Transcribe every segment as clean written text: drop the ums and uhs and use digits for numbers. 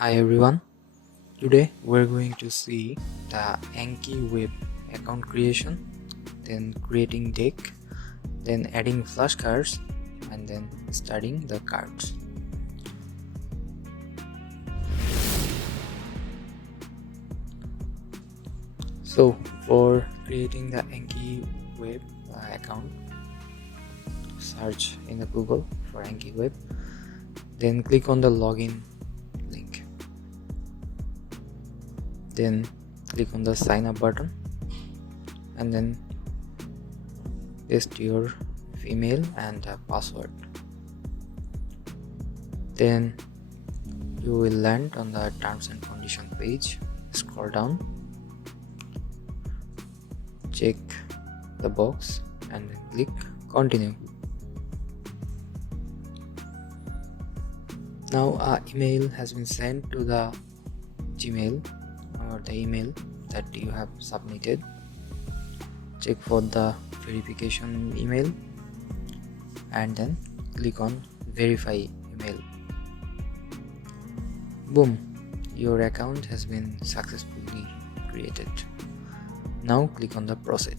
Hi everyone, today we're going to see the AnkiWeb account creation, then creating deck, then adding flashcards, and then starting the cards. So for creating the AnkiWeb account, search in the Google for AnkiWeb, then click on the login link. Then click on the sign up button and then paste your email and password. Then you will land on the terms and condition page. Scroll down, check the box and then click continue. Now an email has been sent to the Gmail or the email that you have submitted. Check for the verification email and then click on verify email. Boom, your account has been successfully created. Now click on the proceed.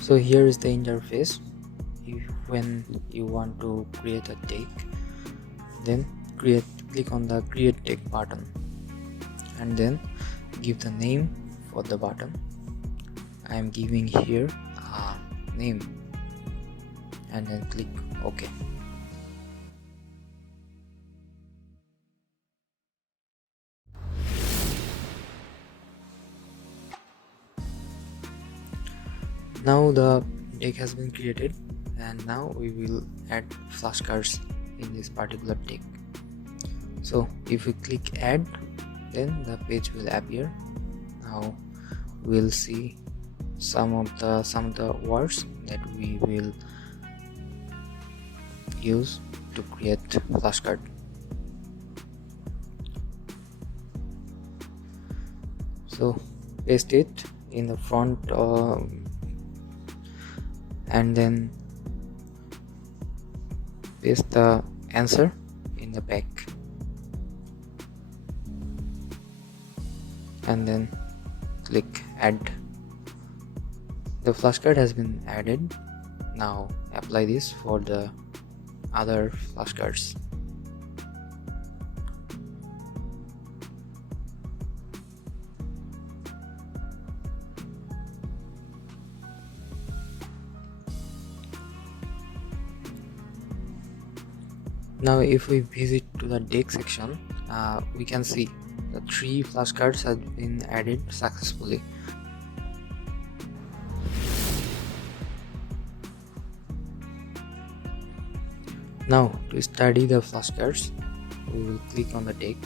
So here is the interface. When you want to create a deck, then click on the create deck button and then give the name for the button. I am giving here a name and then click OK. Now the deck has been created and now we will add flashcards in this particular deck. So if we click add, then the page will appear. Now we'll see some of the words that we will use to create flashcard. So paste it in the front and then paste the answer in the back and then click add. The flashcard has been added. Now apply this for the other flashcards. Now if we visit to the deck section, we can see the 3 flashcards have been added successfully. Now to study the flashcards, we will click on the deck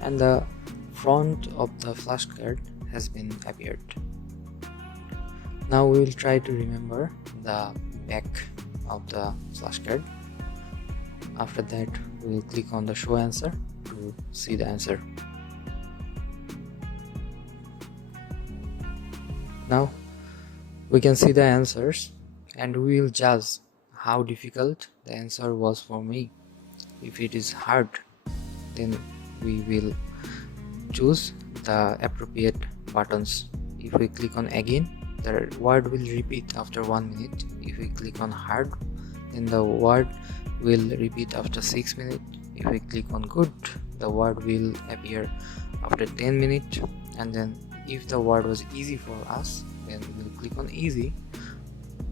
and the front of the flashcard has been appeared. Now we will try to remember the back of the flashcard. After that, we will click on the show answer to see the answer. Now we can see the answers and we will judge how difficult the answer was for me. If it is hard, then we will choose the appropriate buttons. If we click on again, the word will repeat after 1 minute. If we click on hard, then the word will repeat after 6 minutes. If we click on good, the word will appear after 10 minutes. And then if the word was easy for us, then we will click on easy.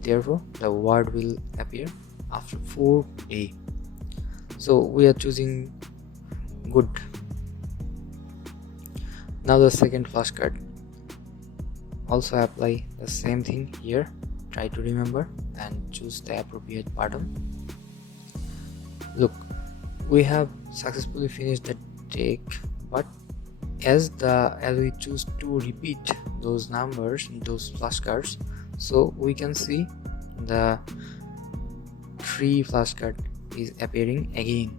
Therefore the word will appear after 4 days. So we are choosing good. Now the second flashcard. Also apply the same thing here. Try to remember and choose the appropriate button. Look, we have successfully finished the deck, but as we choose to repeat those numbers in those flashcards, so we can see the 3 flashcard is appearing again.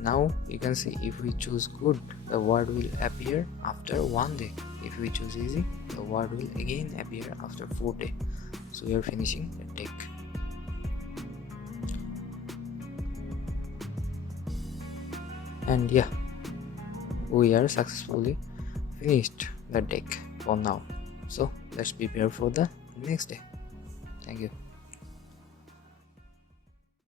Now you can see if we choose good, the word will appear after 1 day. If we choose easy, the word will again appear after 4 days. So we are finishing the deck. And yeah, we are successfully finished the deck for now. So let's prepare for the next day. Thank you.